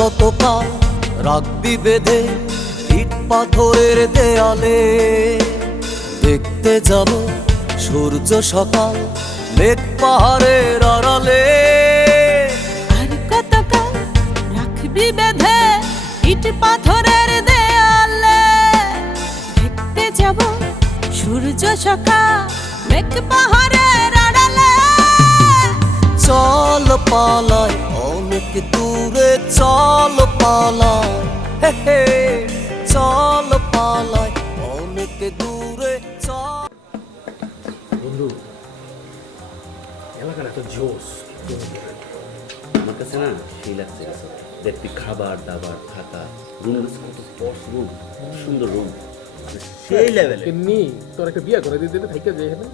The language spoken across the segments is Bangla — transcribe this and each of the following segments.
কতকাল রাখবি বেঁধে ইট পাথরের দেয়ালে, দেখতে যাব সূর্য সকাল মেঘ পাহাড়ের আড়ালে। আর কতকাল রাখবি বেঁধে ইট পাথরের দেয়ালে, দেখতে যাব সূর্য সকাল মেঘ পাহাড়ের আড়ালে। চল পালাই অনেক দূরে, চল পালাই, হে হে, চল পালাই অনেক দূরে চল। বন্ধু, এলাকার এত জোস, আমার কাছে না সেই লাগছে গেছে। দেখবি খাবার দাবার থাকা রুম, কত স্পর্শ রুম, সুন্দর রুম, সেই লেভেলে। এমনি তোর একটা বিয়ে করে দিতে থাইকা যাই হবে।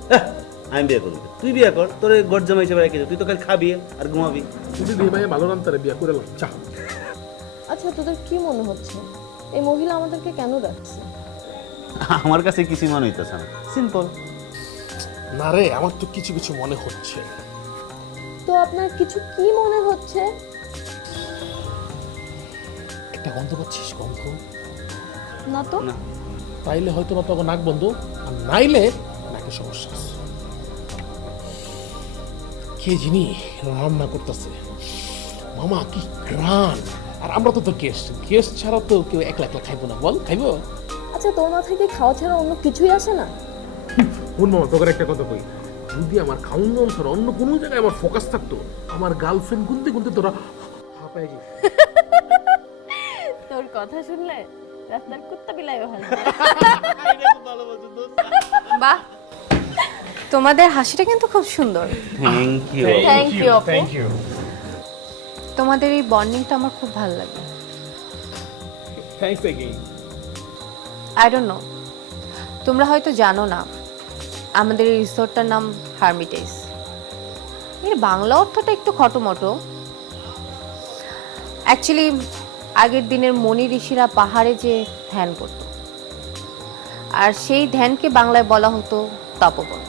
আমি বিয়ে করবো, তুই বিয়ে কর, তোর গরজামা হিসেবে রেখে তুই তো খালি খাবি আর ঘুমাবি। তুই যদি ভাই ভালো রান্তারে বিয়ে করে চা। আচ্ছা, তোদের কি মনে হচ্ছে এই মহিলা আমাদেরকে কেন ডাকছে? আমার কাছে কিছুই মনে হইতেছে না, সিম্পল। না রে, আমার তো কিছু কিছু মনে হচ্ছে। তো আপনার কিছু কি মনে হচ্ছে? একটা গন্ধ পাচ্ছিস? গন্ধ না তো। না, পাইলে হয়তো বা তোকে নাক বন্ধ, আর নাইলে নাকে সমস্যা আছে। কে যিনি রান্না করতেছে, মামা কি গ্রান! আর আমরা তো গেস্ট, গেস্ট ছাড়া তো কেউ একলা একলা খাইবো না, বল খাইবো? আচ্ছা, তোর মাথায় কি খাওয়া ছাড়া অন্য কিছুই আসে না? শুন মামা, তোকে একটা কথা কই, যদি আমার খাউন দাউন ছাড়া অন্য কোনো জায়গায় আমার ফোকাস থাকতো, আমার গার্লফ্রেন্ড গুনতে গুনতে তোরা হাঁপায় যেত। তোর কথা শুনলে রাস্তার কুত্তা বিলাইও হাসে। বাহ, তোমাদের হাসিটা কিন্তু খুব সুন্দর। Thank you. থ্যাংক ইউ আপু। তোমাদের এই বন্ডিংটা আমার খুব ভালো লাগে। Thanks again. I don't know, তোমরা হয়তো জানো না আমাদের এই রিসোর্টটার নাম হার্মিটেজ। এর বাংলা অর্থটা একটু খটোমটো। অ্যাকচুয়ালি আগের দিনের মনি ঋষিরা পাহাড়ে যে ধ্যান করত, আর সেই ধ্যানকে বাংলায় বলা হতো তপবন।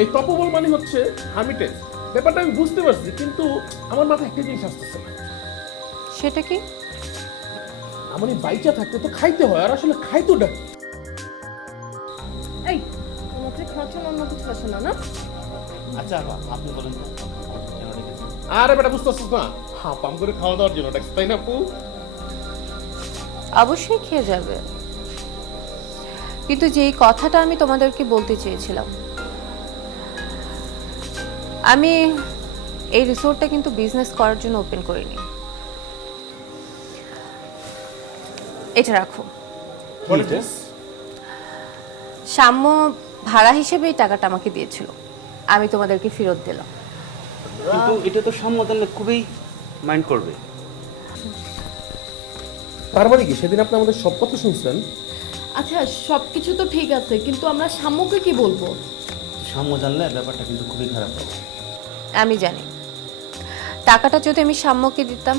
এই তপবল মানে হচ্ছে হার্মিটেজ। ব্যাপারটা আমি বুঝতে পারছি, কিন্তু আমার মাথায় একটা জিনিস আসতেছে না। সেটা কি? আমার এই বাইচা থাকতে তো খাইতে হয়, আর আসলে খাইতো ডাক। এই, তোমাকে খাওয়া ছাড়া অন্য কিছু আসে না, না? আচ্ছা আপনি বলেন তো, কেন রেখেছেন? আরে বেটা, বুঝতে পারছিস না? হ্যাঁ, পাম করে খাওয়া দাওয়ার জন্য ডাকছে, তাই না আপু? অবশ্যই খেয়ে যাবে, কিন্তু যেই কথাটা আমি তোমাদেরকে বলতে চেয়েছিলাম, আমি এই রিসোর্টটা কিন্তু বিজনেস করার জন্য ওপেন করিনি। এটা রাখো। সাম্য ভাড়া হিসেবে এই টাকাটা আমাকে দিয়েছিল, আমি তোমাদেরকে ফেরত দিলাম। কিন্তু এটা তো সম্মতন খুবই মাইন্ড করবে। তার মানে কি সেদিন আপনি আমাদের সব কথা শুনছেন? আচ্ছা, সবকিছু তো ঠিক আছে, কিন্তু আমরা সাম্যকে কি বলবো? সাম্য জানলে ব্যাপারটা কিন্তু খুবই খারাপ হবে। আমি জানি টাকাটা যদি আমি সাম্যকে দিতাম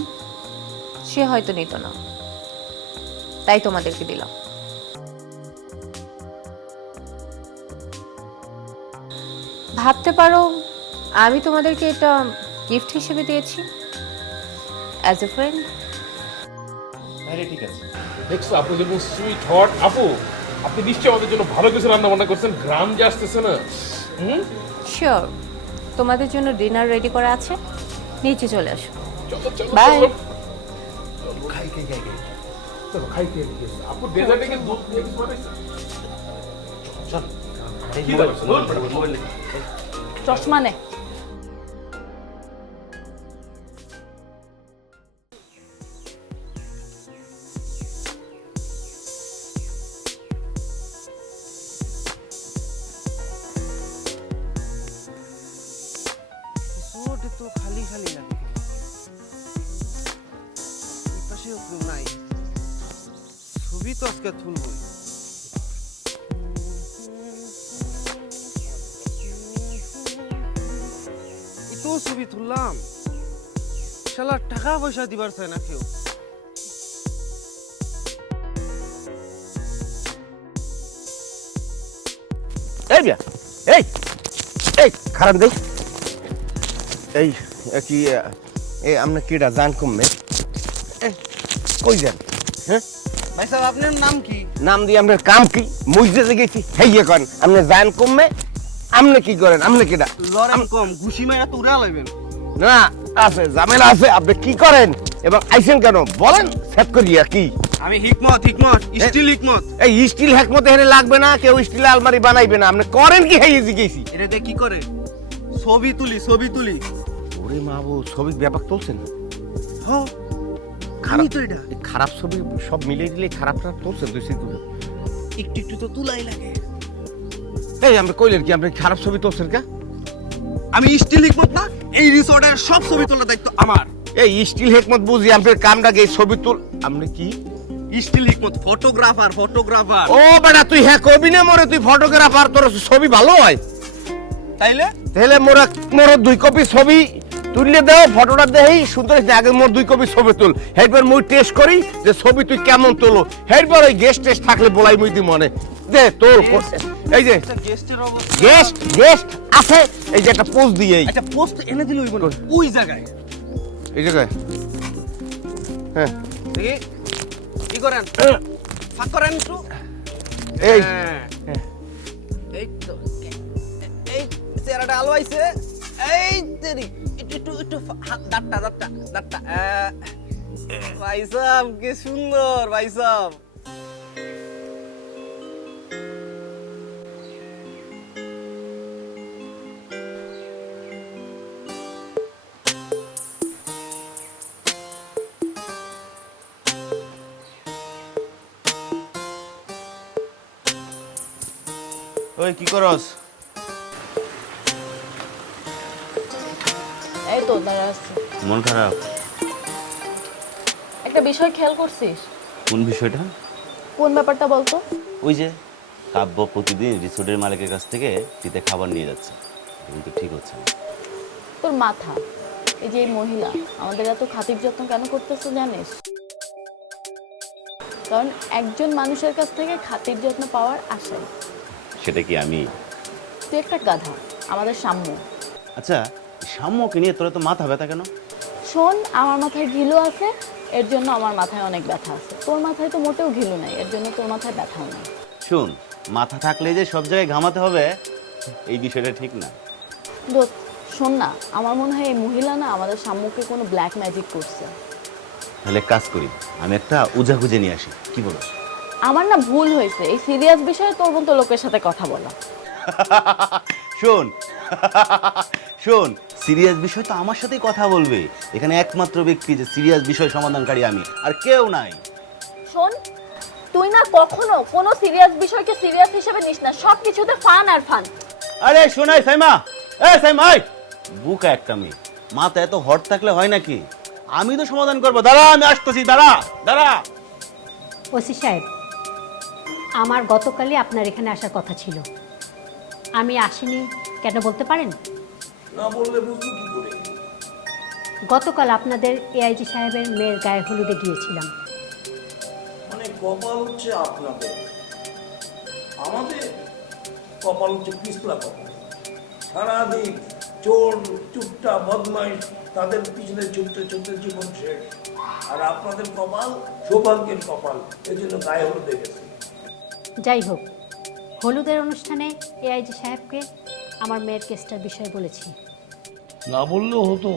সে হয়তো নিত না, তাই তোমাদেরকে দিলাম। ভাবতে পারো আমি তোমাদেরকে এটা গিফট হিসেবে দিয়েছি, অ্যাজ এ ফ্রেন্ড। তাহলে ঠিক আছে। দেখছো আপু যেমন সুইট হট। আপু, আপনি নিশ্চয়ই আমাদের জন্য ভালো কিছু রান্না বান্না করছেন, গ্রাম যে আসতেছে না। শিওর, তোমাদের জন্য ডিনার রেডি করা আছে, নিচে চলে আসো। চলো চলো বাই। খাই চলো খাই খেয়ে আপু ডেজার্টে কি দুধ দিয়ে কিছু বানাইছে? চল কি ব্যাপার? মোবাইল চশমা নে। তো খালি খালি লাগে, এপাশেও কেউ নাই। ছবি তো আজকে তুলবই। ছবি তুললাম, শালা টাকা পয়সা দিবার চায় না কেউ। এই বিয়া, এই এই খারাপ দেই এই কি এই আপনি কিডা জান কমবে কই যান? হ্যাঁ, ভাই সাহেব আপনার নাম কি? নাম দিয়ে আপনার কাম কি? মুইজে গেছি হেইয়ে করেন আপনি জান কমবে, আপনি কি করেন? আপনি কিডা? লড়াই কম, ঘুষি মাইরা তো উড়া লাইবেন। না আছে, ঝামেলা আছে। আপনি কি করেন এবং আইছেন কেন বলেন? সেট করিয়া কি? আমি হিকমত, স্টিল হিকমত। এই স্টিল হ্যাকমত এখানে লাগবে না, কেউ স্টিল আলমারি বানাইবে না। আপনি করেন কি হেইয়ে জিগেছি? এটা দিয়ে কি করে? ছবি তুলি। ওরে মা, ও ছবি ব্যাপক তুলছেন? হ্যাঁ, আমি তো এটা এই খারাপ ছবি সব মিলিয়ে দিলে খারাপ তুলছেন তুই সেগুলো। একটু তো তুলাই লাগে। এই আপনি কইলেন কি আপনি খারাপ ছবি তুলছেন কা? আমি স্টিল হিকমত না, এই রিসর্টের সব ছবি তোলার দায়িত্ব আমার। এই স্টিল হেকমত বুঝি আপনার কামটাকে এই ছবি তুল। আপনি কি স্টিল হিকমত? ফটোগ্রাফার। ও বেটা, তুই হ্যাঁ কবি না মরে, তুই ফটোগ্রাফার, তোর ছবি ভালো হয় তাইলে তাহলে মোর 2 কপি ছবি তুললে দাও, ফটোটা দেই সুন্দর হয়েছে। আগে মোর 2 কপি ছবি তুল, এরপর মুই টেস্ট করি যে ছবি তুই কেমন তোলো। এরপর ওই গেস্ট টেস্ট থাকলে বলাই মুই দি মনে দে তোর। এই যে গেস্টের অবস্থা। গেস্ট আছে, এই যে একটা পোস্ট দিয়ে আচ্ছা, পোস্ট এনে দিল ওই জায়গায়। এই জায়গায়। হ্যাঁ, দেখি কি করেন, ফাঁক করেন একটু। এই হ্যাঁ। এই তো এই চেহারাটা আলো আইছে। এই তেরি একটু দাঁতটা ভাই সাহেব, কি সুন্দর ভাই সাহেব। ওই কি করস? এই তো দাঁড়া আসছে। মন খারাপ? একটা বিষয় খেয়াল করছিস? কোন বিষয়টা? কোন ব্যাপারটা বলতো? ওই যে কাব্য প্রতিদিন রিসোর্টের মালিকের কাছ থেকে শীতে খাবার নিয়ে যাচ্ছে, কিন্তু ঠিক হচ্ছে না। তোর মাথা। এই যে এই মহিলা আমাদের এত খাতির যত্ন কেন করতেছে জানিস? কারণ একজন মানুষের কাছ থেকে খাতির যত্ন পাওয়ার আশায়। সেটা কি আমি? তুই একটা গাধা, আমাদের সাম্য। আচ্ছা, সাম্যকে নিয়ে তোরা তো মাথা ব্যথা কেন? শোন, আমার মাথায় ঘিলু আছে, এর জন্য আমার মাথায় অনেক ব্যথা আছে। তোর মাথায় তো মোটেও ঘিলু নাই, এর জন্য তোর মাথায় ব্যথাও নাই। শুন, মাথা থাকলে যে সব জায়গায় ঘামাতে হবে এই বিষয়টা ঠিক না। দোস্ত শোন না, আমার মনে হয় এই মহিলা না আমাদের সাম্যকে কোনো ব্ল্যাক ম্যাজিক করছে। তাহলে কাজ করি, আমি একটা উজা খুঁজে নিয়ে আসি, কি বলো? আমার না ভুল হয়েছে এই সিরিয়াস বিষয়ে তোর মতো লোকের সাথে কথা বলা। শোন, সিরিয়াস বিষয় তো আমার সাথেই কথা বলবে। এখানে একমাত্র ব্যক্তি যে সিরিয়াস বিষয় সমাধানকারী আমি, আর কেউ নাই। শোন, তুই না কখনো কোনো সিরিয়াস বিষয়কে সিরিয়াস হিসেবে নিস না, সব কিছুতে ফান আর ফান। আরে শোনাই সাইমা, সাইমা বুকা একটা মেয়ে, মাথা এত হট থাকলে হয় নাকি? আমি তো সমাধান করবো, দাঁড়া আমি আসতেছি, দাঁড়া। ওসি সাহেব, আমার গতকালই আপনার এখানে আসার কথা ছিল, আমি আসিনি কেন বলতে পারেন? না বললে বুঝবো কি করে? গতকাল আপনাদের এআইজি সাহেবের মেয়ের গায়ে হলুদে গিয়েছিলাম। মানে কপাল হচ্ছে আপনাদের, আমাদের কপাল হচ্ছে পিছলা কপাল। সারাদিন চোর চুপটা বদমাইশ তাদের পিছনে ছুটতে ছুটতে জীবন শেষ। আর আপনাদের কপাল সৌভাগ্যের কপাল, এজন্য গায়ে হলুদে গেছে। যাই হোক, হলুদের অনুষ্ঠানে এআইজি সাহেবকে আমার মেয়ের কেসটার বিষয়ে বলেছি। না বললেও হতো,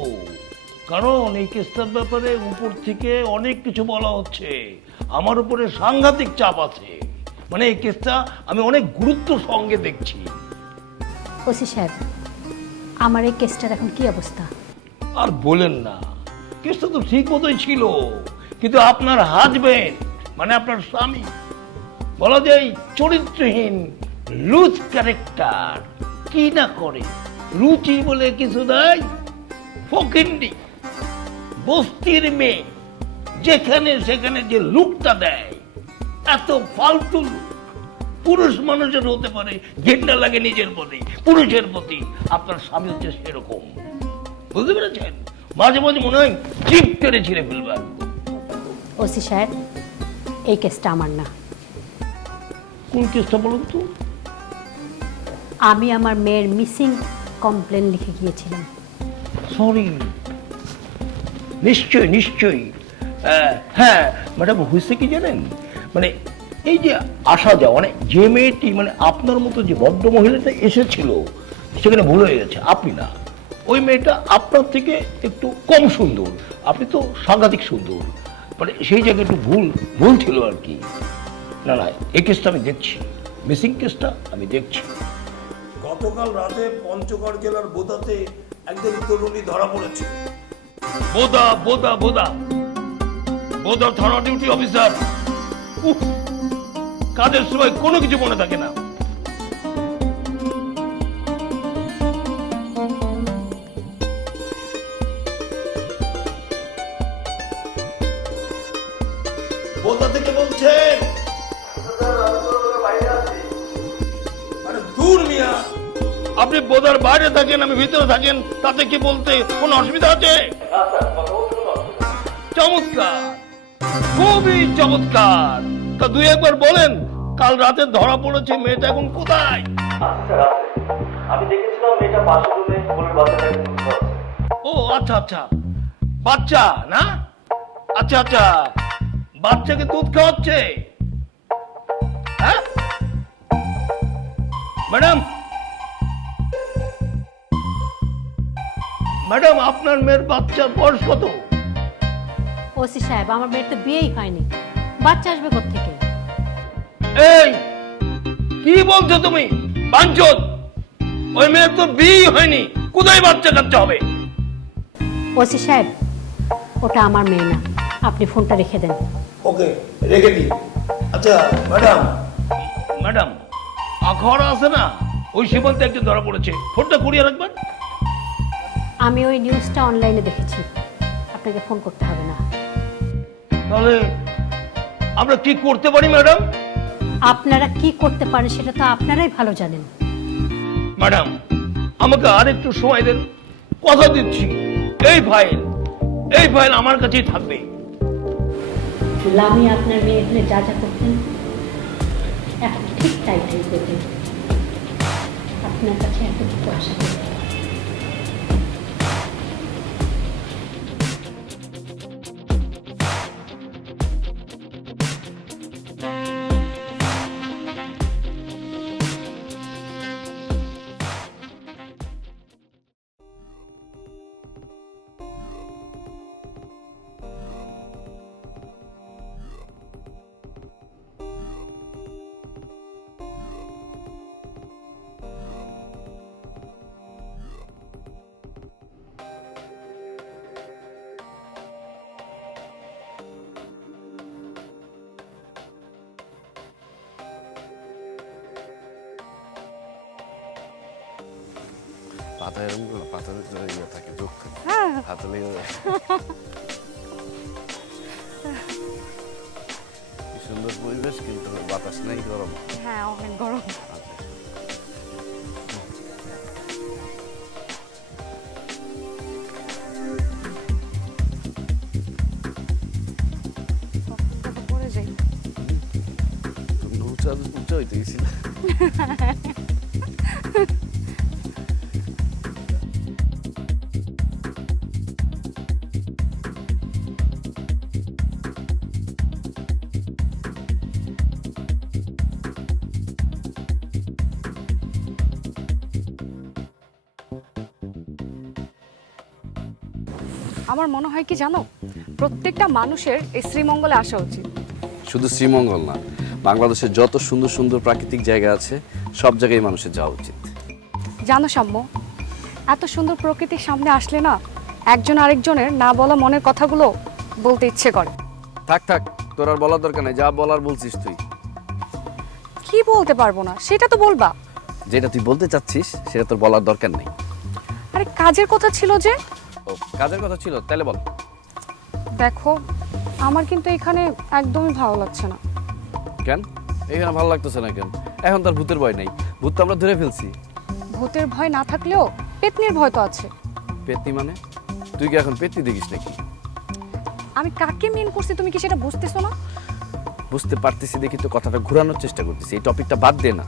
কারণ এই কেসটার ব্যাপারে উপর থেকে অনেক কিছু বলা হচ্ছে, আমার উপরে সাংঘাতিক চাপ আছে। মানে এই কেসটা আমি অনেক গুরুত্ব সঙ্গে দেখছি। ওসি সাহেব, আমার এই কেসটার এখন কি অবস্থা? আর বলেন না, কেসটা তো ঠিক মতোই ছিল, কিন্তু আপনার হাজবেন্ড মানে আপনার স্বামী বলা যায় চরিত্রহীন, লুজ ক্যারেক্টার, কি না করে, রুচি বলে কিছু নাই, ফকিন্ডি, বস্তির মেয়ে, যেখানে সেখানে যে লুকটা দেয়, এত ফালতু লুক। পুরুষ মানুষের হতে পারে ঘেন্না লাগে নিজের প্রতি, পুরুষের প্রতি, আপনার স্বামী হচ্ছে সেরকম। বুঝতে পেরেছেন? মাঝে মাঝে মনে হয় চিপ টেনে ছিঁড়ে ফেলবে। ওসি সাহেব, এই কেসটা আমার না। কোন কেসটা বলুন তো? আমি আমার মেয়ের মিসিং কমপ্লেন লিখে গিয়েছিলাম। সরি, নিশ্চয়ই নিশ্চয়ই। হ্যাঁ ম্যাডাম, হয়েছে কি জানেন, মানে এই যে আসা যাওয়া, মানে যে মেয়েটি মানে আপনার মতো যে ভদ্র মহিলাটা এসেছিল সেখানে ভুল হয়ে গেছে, আপনি না। ওই মেয়েটা আপনার থেকে একটু কম সুন্দর, আপনি তো সাংঘাতিক সুন্দর, মানে সেই জায়গায় একটু ভুল ছিল আর কি। না না, এই কেসটা আমি দেখছি, মিসিং কেসটা আমি দেখছি। গতকাল রাতে পঞ্চগড় জেলার বোদাতে একজন তরুণী ধরা পড়েছে। বোদা বোদা বোদা বোদা থানা ডিউটি অফিসার, কাজের সময় কোনো কিছু মনে থাকে না। বোদা থেকে বলছেন? আরে দূর মিয়া, আপনি বোদার বাইরে থাকেন, আমি ভিতরে থাকেন, তাতে কি বলতে কোনো অসুবিধা আছে? চমৎকার, খুবই চমৎকার। তা দুই একবার বলেন, কাল রাতে ধরা পড়েছে মেয়েটা এখন কোথায়? আমি দেখেছিলাম মেয়েটা পাশের রুমে ফুলের বাচ্চাটাকে দুধ খাওয়াচ্ছে। ও আচ্ছা আচ্ছা, বাচ্চা না? আচ্ছা আচ্ছা, বাচ্চাকে দুধ খাওয়াচ্ছে। হ্যাঁ ম্যাডাম, ম্যাডাম আপনার মেয়ের বাচ্চার বয়স কত? ওসি সাহেব, আমার মেয়ের তো বিয়েই হয়নি, বাচ্চা আসবে কোত্থেকে? এই কি বলছো তুমি বাঞ্চোদ? ওই মেয়ের তো বিয়ে হয়নি, কোথায় বাচ্চা কাচ্চা হবে? ওসি সাহেব, ওটা আমার মেয়ে না, আপনি ফোনটা রেখে দেন। ওকে রেখে দিই। আচ্ছা ম্যাডাম, ম্যাডাম আখড়া আছে না, ওই সীমান্তে একজন ধরা পড়েছে, ফোনটা কুড়িয়ে রাখবেন। আমি ওই নিউজটা অনলাইনে দেখেছি, আপনাকে ফোন করতে হবে না। তাহলে আমরা কি করতে পারি ম্যাডাম? আপনারা কি করতে পারেন সেটা তো আপনারাই ভালো জানেন। ম্যাডাম আমাকে আর একটু সময় দেন, কথা দিচ্ছি এই ফাইল আমার কাছেই থাকবে। লামি আপনার মেয়ে এখানে যা যা করতেন এখন ঠিক তাই করবেন। আপনার কাছে এতটুকু আশা করি। পাতা এরকম করলো, পাতার ভিতরে ইয়ে থাকে, যোগ থাকে, হাতে লেগে যায়। কি সুন্দর পরিবেশ, কিন্তু বাতাস নেই, গরম। হ্যাঁ অনেক গরম। পড়ে যাই। তুমি উঁচা উঁচা হইতে গেছিলে। আমার মনে হয় কি জানো, প্রত্যেকটা মানুষের এই শ্রীমঙ্গলে আসা উচিত। শুধু শ্রীমঙ্গল না, বাংলাদেশের যত সুন্দর সুন্দর প্রাকৃতিক জায়গা আছে সব জায়গায় মানুষের যাওয়া উচিত। জানো সাম্য, এত সুন্দর প্রকৃতির সামনে আসলে না একজন আরেকজনের না বলা মনের কথাগুলো বলতে ইচ্ছে করে। থাক থাক, তোর আর বলার দরকার নেই, যা বলার বলছিস তুই। কি বলতে পারবো না সেটা তো বলবা। যেটা তুই বলতে চাচ্ছিস সেটা তোর বলার দরকার নেই। আরে কাজের কথা ছিল যে। ও কাজের কথা ছিল, তাহলে বল। দেখো, আমার কিন্তু এখানে একদমই ভালো লাগছে না। কেন এখানে ভালো লাগতেছে না কেন? এখন তার ভূতের ভয় নেই, ভূত তো আমরা ধরে ফেলছি। ভূতের ভয় না থাকলেও পেতনির ভয় তো আছে। পেতনি মানে? তুই কি এখন পেতনি দেখিস নাকি? আমি কাকে মিন করছি তুমি কি সেটা বুঝতেছো না? বুঝতে পারতেছি দেখি তো কথাটা ঘোরানোর চেষ্টা করতেছি। এই টপিকটা বাদ দে না।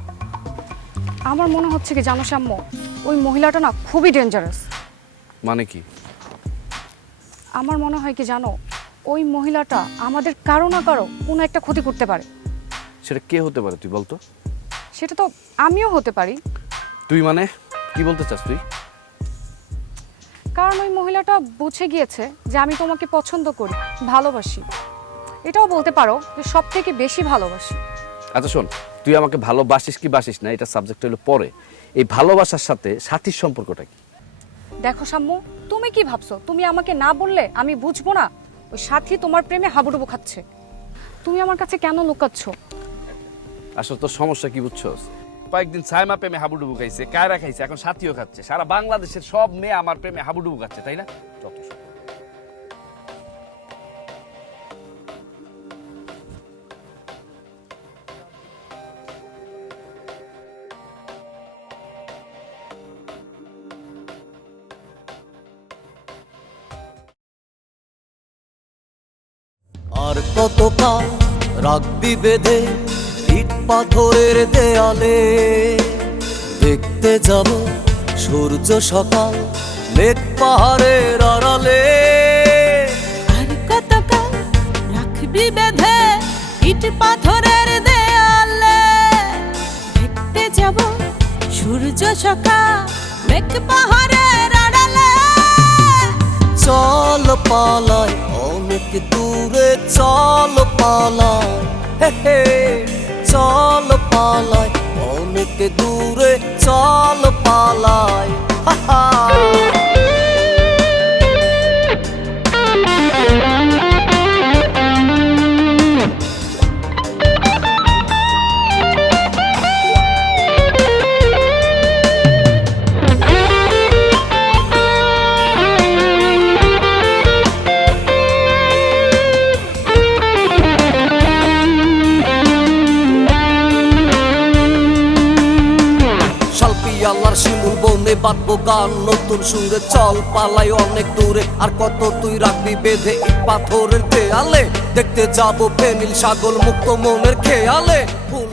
আমার মনে হচ্ছে কি জানো সাম্য, ওই মহিলাটা না খুবই ডেঞ্জারাস। মানে কি? আমার মনে হয় কি জানো, ওই মহিলাটা আমাদের কারো না কারো কোনো একটা ক্ষতি করতে পারে। সেটা কে হতে পারে তুই বলতো? সেটা তো আমিও হতে পারি। তুই মানে কি বলতে চাস তুই? কারণ ওই মহিলাটা বুঝে গিয়েছে যে আমি তোমাকে পছন্দ করি, ভালোবাসি। এটাও বলতে পারো যে সব থেকে বেশি ভালোবাসি। আচ্ছা শোন, তুই আমাকে ভালোবাসিস কি বাসিস না এটা সাবজেক্ট হলো পরে। এই ভালোবাসার সাথে সাথীর সম্পর্কটা কি? দেখো সাম্য, তুমি কি ভাবছো তুমি আমাকে না বললে আমি বুঝবো না? ওই সাথী তোমার প্রেমে হাবুডুবু খাচ্ছে। তুমি আমার কাছে কেন লুকাচ্ছ? আসলে তোর সমস্যা কি বুঝছস? কয়েকদিন সাইমা প্রেমে হাবুডুবু খাইছে, কায়রা খাইছে, এখন সাথীও খাচ্ছে। সারা বাংলাদেশের সব মেয়ে আমার প্রেমে হাবুডুবু খাচ্ছে, তাই না? যত সব। আর কতকাল রাখবি বেঁধে ইট পাথরের দেয়ালে? দেখতে যাব সূর্য সকাল লেক পাহাড়ের আড়ালে। আর কতকাল রাখবি বেঁধে ইট পাথরের দেয়ালে? দেখতে যাব সূর্য সকাল লেক পাহাড়ের আড়ালে। চল পালাই অনেক দূরে, চল পালাই, হে হে, চল পালাই অনেক দূরে, চল পালাই, হা হা। আল্লাহর শিমুল বনে বাঁধবো গান নতুন সুরে। চল পালাই অনেক দূরে, আর কত তুই রাখবি বেঁধে ইট পাথরের দেয়ালে? দেখতে যাবো ফেনিল সাগর মুক্ত মনের খেয়ালে। ফুল